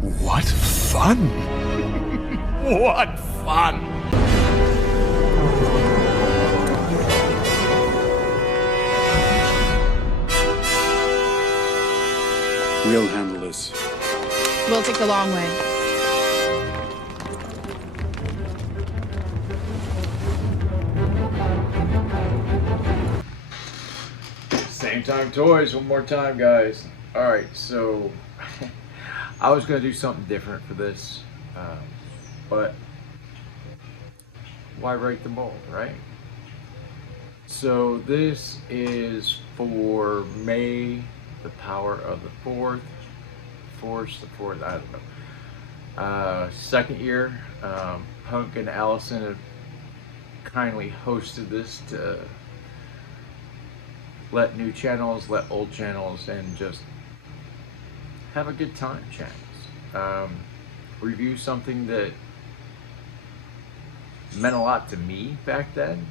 What fun! What fun! We'll handle this. We'll take the long way. Same time toys, one more time, guys. Alright, so I was going to do something different for this, but why break the mold, right? So this is for May, the power of the fourth, force the fourth, I don't know. Second year, Punk and Allison have kindly hosted this to let new channels, let old channels, and just have a good time channels. Review something that meant a lot to me back then.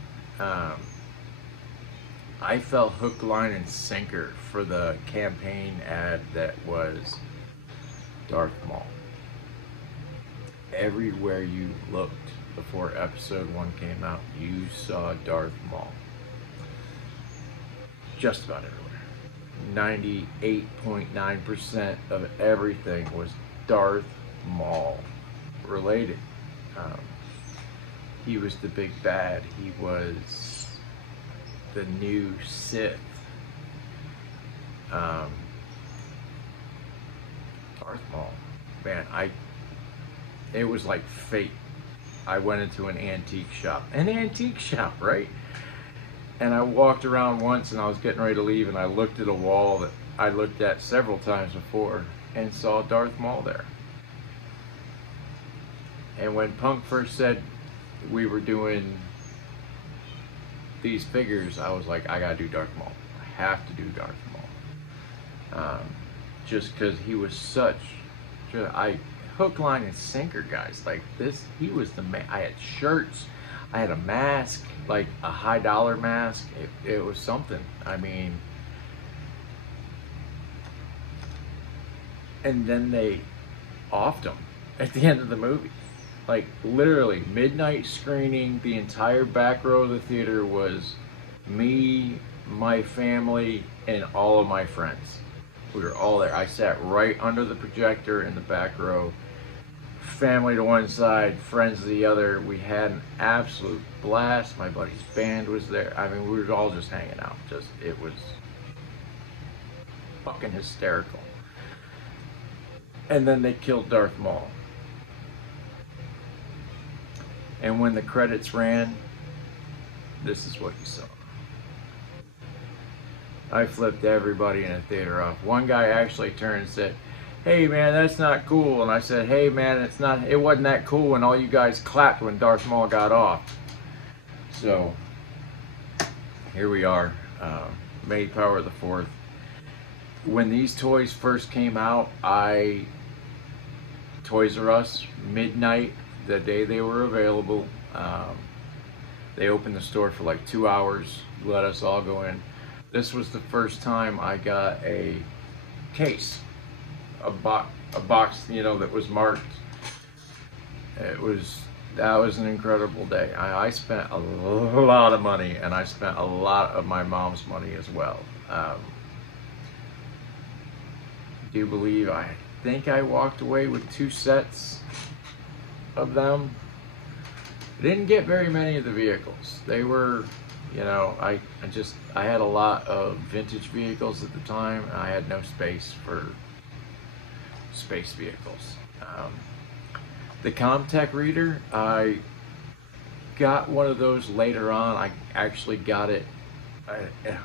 I fell hook, line, and sinker for the campaign ad that was Darth Maul. Everywhere you looked before episode 1 came out, you saw Darth Maul. Just about everywhere. 98.9% of everything was Darth Maul related. He was the big bad. He was the new Sith. Darth Maul. Man, it was like fate. I went into an antique shop. An antique shop, right? And I walked around once and I was getting ready to leave and I looked at a wall that I looked at several times before and saw Darth Maul there. And when Punk first said we were doing these figures, I was like, I gotta do Darth Maul. I have to do Darth Maul. Just because he was such, hook, line, and sinker, guys. Like this, he was the man. I had shirts, I had a mask, like a high dollar mask. It was something. I mean, and then they offed him at the end of the movie. Like literally midnight screening. The entire back row of the theater was me, my family, and all of my friends. We were all there. I sat right under the projector in the back row. Family to one side, friends to the other. We had an absolute blast. My buddy's band was there. I mean, we were all just hanging out. It was fucking hysterical. And then they killed Darth Maul. And when the credits ran, this is what you saw. I flipped everybody in the theater off. One guy actually turned and said, "Hey man, that's not cool." And I said, "Hey man, it wasn't that cool when all you guys clapped when Darth Maul got off." So here we are, May Power of the Fourth. When these toys first came out, Toys R Us, midnight, the day they were available, they opened the store for like 2 hours, let us all go in. This was the first time I got a case, a box, that was marked. That was an incredible day. I spent a lot of money, and I spent a lot of my mom's money as well. Do you believe I think I walked away with 2 sets of them? I didn't get very many of the vehicles. They were, I had a lot of vintage vehicles at the time, and I had no space for space vehicles. The Comtech reader, I got one of those later on. I actually got it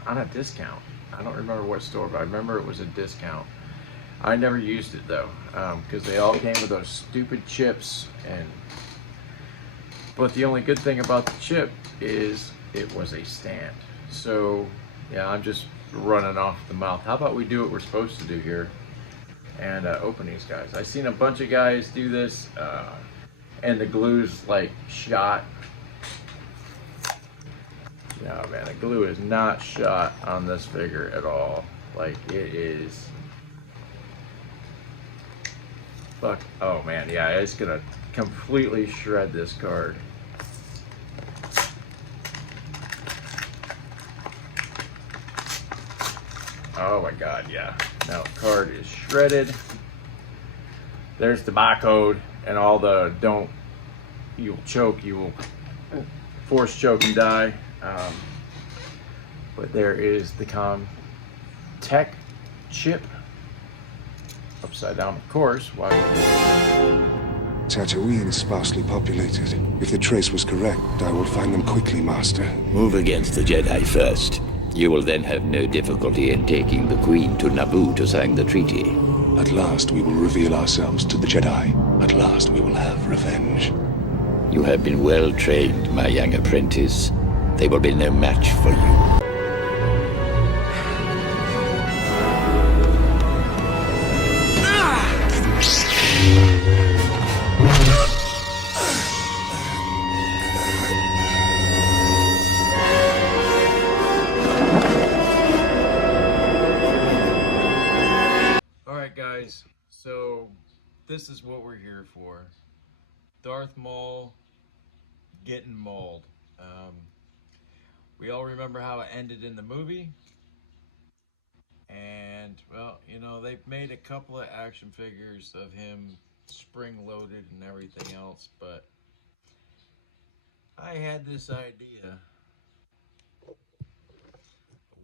on a discount. I don't remember what store, but I remember it was a discount. I never used it though, because they all came with those stupid chips. But the only good thing about the chip is it was a stand. So yeah, I'm just running off the mouth. How about we do what we're supposed to do here and open these guys? I've seen a bunch of guys do this, and the glue's like shot. No man, the glue is not shot on this figure at all. Like it is Fuck. Oh man, yeah, it's gonna completely shred this card. Oh my god, yeah. Now card is shredded. There's the barcode and all the don't, you will choke, you will force choke and die. But there is the tech chip. Upside down, of course. Why? Tatooine is sparsely populated. If the trace was correct, I will find them quickly, Master. Move against the Jedi first. You will then have no difficulty in taking the Queen to Naboo to sign the treaty. At last we will reveal ourselves to the Jedi. At last we will have revenge. You have been well trained, my young apprentice. They will be no match for you. Alright guys, so this is what we're here for. Darth Maul getting mauled. We all remember how it ended in the movie. And, well, you know, they've made a couple of action figures of him spring-loaded and everything else, but I had this idea of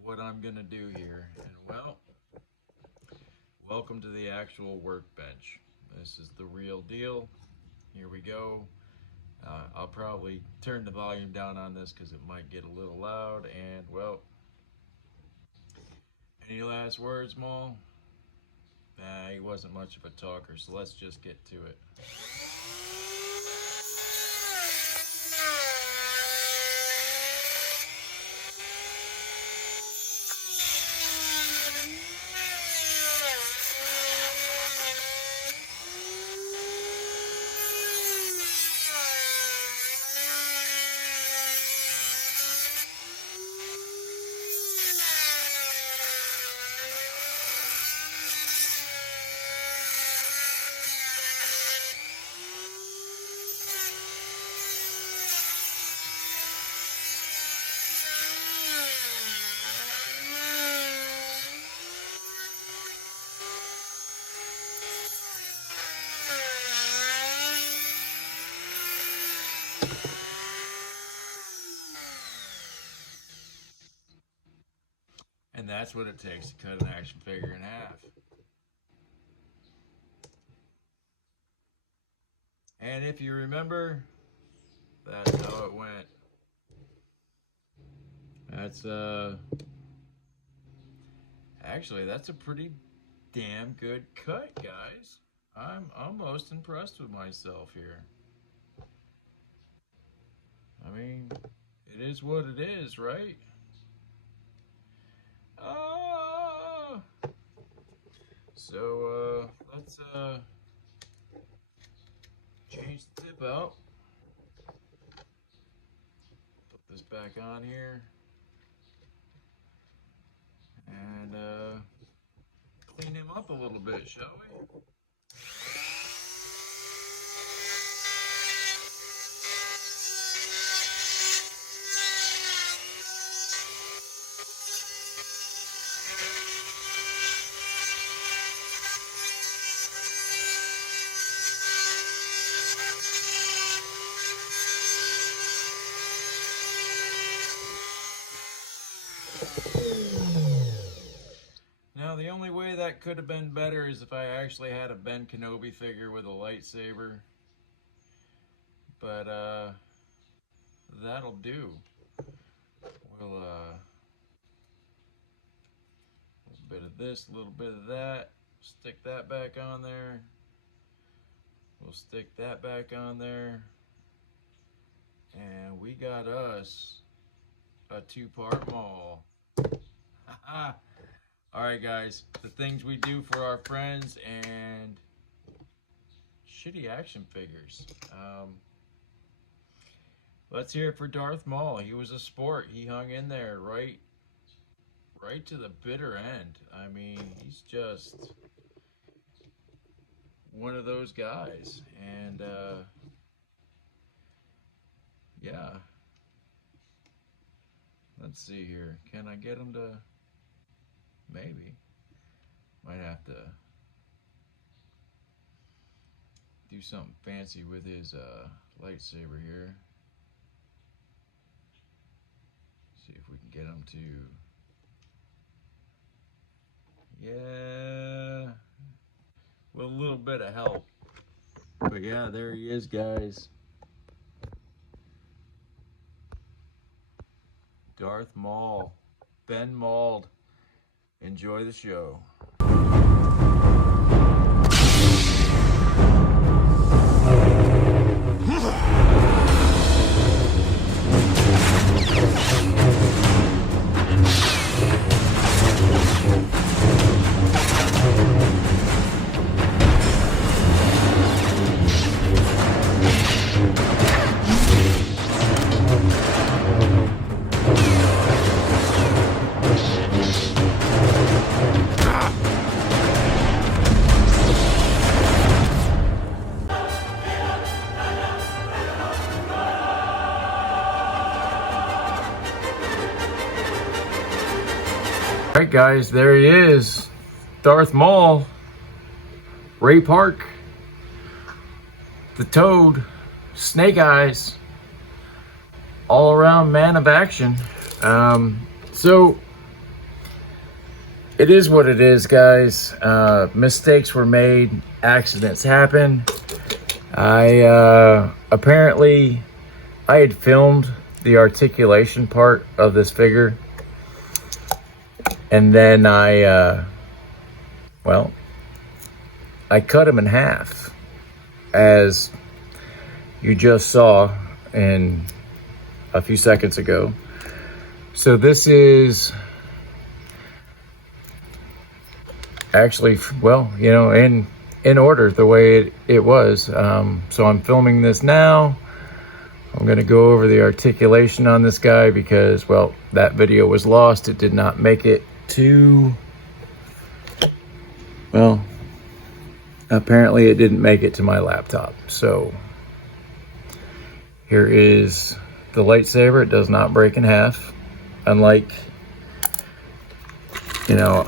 what I'm gonna do here. And, well, welcome to the actual workbench. This is the real deal. Here we go. I'll probably turn the volume down on this because it might get a little loud. And, well, any last words, Maul? Nah, he wasn't much of a talker, so let's just get to it. And that's what it takes to cut an action figure in half. And if you remember, that's how it went. That's actually, that's a pretty damn good cut, guys. I'm almost impressed with myself here. I mean, it is what it is, right? So let's change the tip out. Put this back on here. And clean him up a little bit, shall we? Now, the only way that could have been better is if I actually had a Ben Kenobi figure with a lightsaber. But, that'll do. We'll, a little bit of this, a little bit of that. Stick that back on there. We'll stick that back on there. And we got us a two-part Maul. Alright guys, the things we do for our friends and shitty action figures. Let's hear it for Darth Maul. He was a sport. He hung in there right to the bitter end. I mean, he's just one of those guys. And yeah, let's see here. Can I get him to? Maybe. Might have to do something fancy with his lightsaber here. See if we can get him to. Yeah, with a little bit of help. But yeah, there he is, guys. Darth Maul, Ben Mauled. Enjoy the show. Alright guys, there he is. Darth Maul. Ray Park. The Toad. Snake Eyes. All around man of action. So it is what it is, guys. Mistakes were made. Accidents happen. Apparently I had filmed the articulation part of this figure. And then I cut him in half, as you just saw in a few seconds ago. So this is actually, well, you know, in order the way it was. So I'm filming this now. I'm going to go over the articulation on this guy because, well, that video was lost. It did not make it to, well, apparently it didn't make it to my laptop. So here is the lightsaber. It does not break in half, unlike, you know,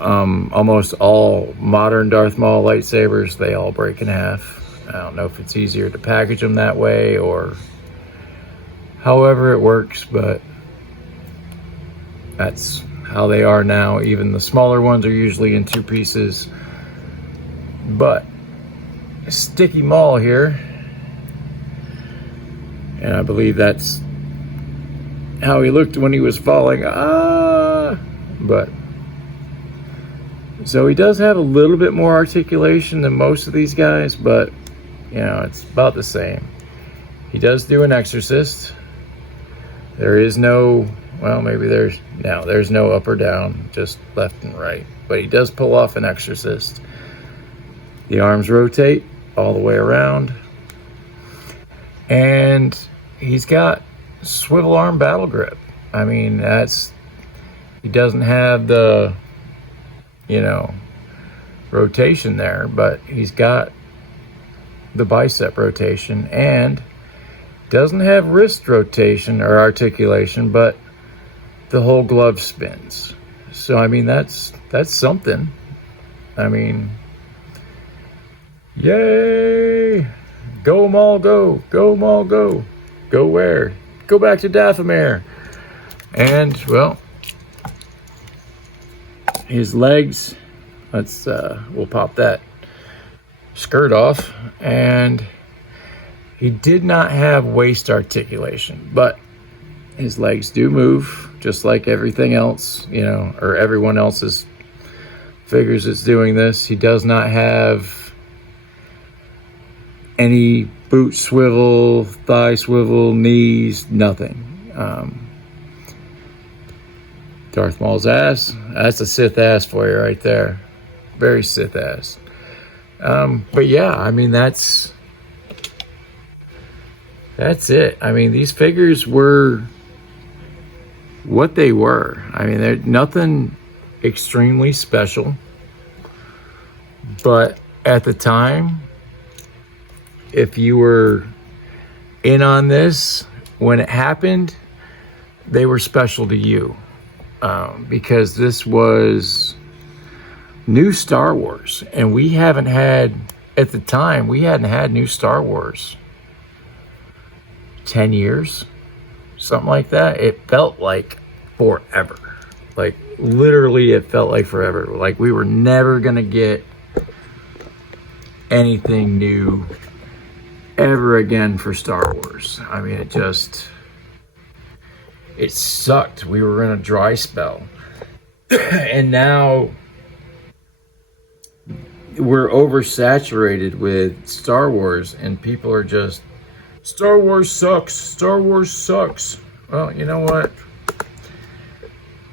almost all modern Darth Maul lightsabers. They all break in half. I don't know if it's easier to package them that way or however it works, but that's how they are now. Even the smaller ones are usually in two pieces. But Sticky Maul here, and I believe that's how he looked when he was falling. But so he does have a little bit more articulation than most of these guys, but you know, it's about the same. He does do an exorcist. There is no, well, maybe there's no up or down, just left and right. But he does pull off an exorcist. The arms rotate all the way around. And he's got swivel arm battle grip. I mean, he doesn't have the, you know, rotation there, but he's got the bicep rotation, and doesn't have wrist rotation or articulation, but the whole glove spins. So I mean, that's something. I mean, yay! Go Maul, go! Go Maul, go! Go where? Go back to Dathomir. And well, his legs. We'll pop that skirt off, and he did not have waist articulation, but his legs do move just like everything else, you know, or everyone else's figures that's doing this. He does not have any boot swivel, thigh swivel, knees, nothing. Darth Maul's ass, that's a Sith ass for you right there. Very Sith ass. But yeah, I mean, that's it. I mean, these figures were what they were. I mean, they're nothing extremely special, but at the time, if you were in on this when it happened, they were special to you. Because this was new Star Wars. And we haven't had, at the time, we hadn't had new Star Wars 10 years, something like that. It felt like forever. Like, literally, it felt like forever. Like, we were never going to get anything new ever again for Star Wars. I mean, it sucked. We were in a dry spell. And now we're oversaturated with Star Wars, and people are just, Star Wars sucks. Star Wars sucks. Well, you know what?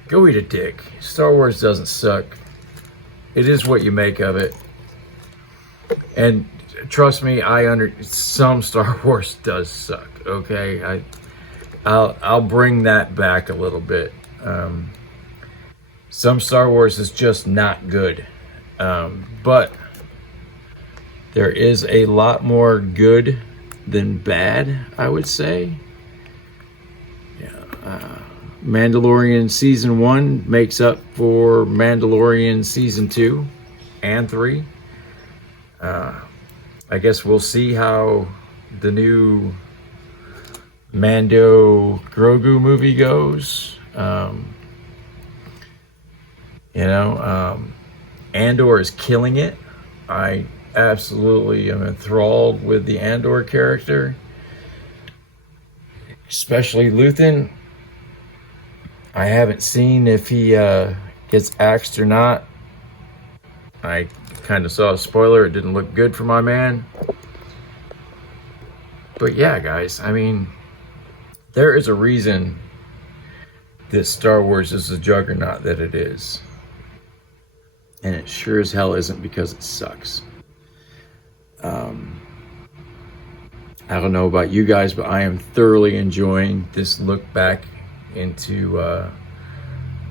Go eat a dick. Star Wars doesn't suck. It is what you make of it. And trust me, some Star Wars does suck. Okay, I'll bring that back a little bit. Some Star Wars is just not good. But there is a lot more good than bad, I would say. Mandalorian Season 1 makes up for Mandalorian Season 2 and 3. I guess we'll see how the new Mando Grogu movie goes. Andor is killing it. I absolutely am enthralled with the Andor character, especially Luthen. I haven't seen if he gets axed or not. I kind of saw a spoiler. It didn't look good for my man. But yeah, guys, I mean, there is a reason that Star Wars is the juggernaut that it is. And it sure as hell isn't because it sucks. I don't know about you guys, but I am thoroughly enjoying this look back into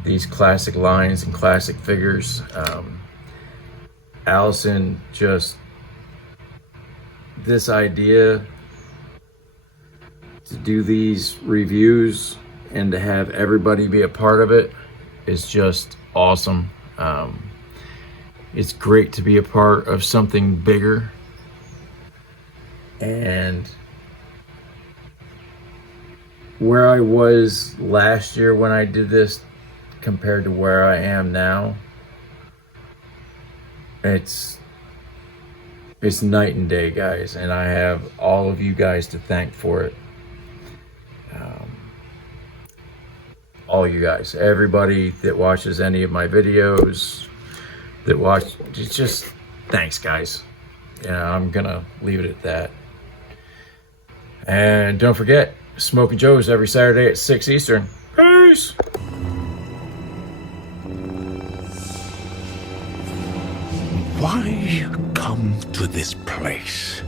these classic lines and classic figures. Allison, just this idea to do these reviews and to have everybody be a part of it is just awesome. It's great to be a part of something bigger. And where I was last year when I did this compared to where I am now, it's night and day, guys. And I have all of you guys to thank for it. All you guys, everybody that watches any of my videos, it's just thanks, guys. I'm gonna leave it at that. And don't forget, Smoking Joe's every Saturday at 6 Eastern. Peace! Why come to this place?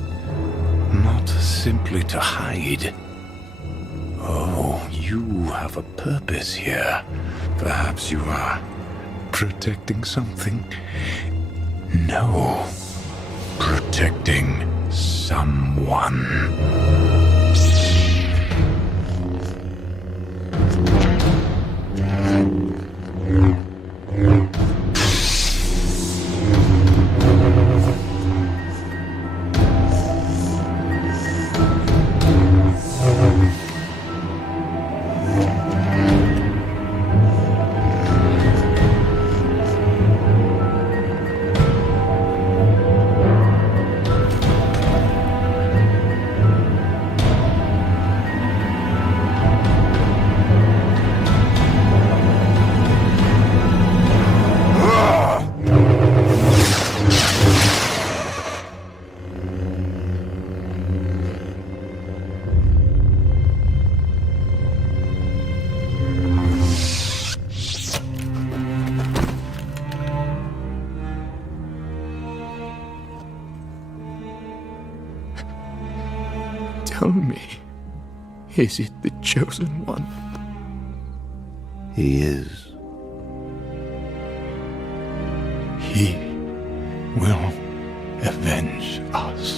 Not simply to hide. Oh, you have a purpose here. Perhaps you are protecting something? No. Protecting someone. Tell me, is it the chosen one? He is. He will avenge us.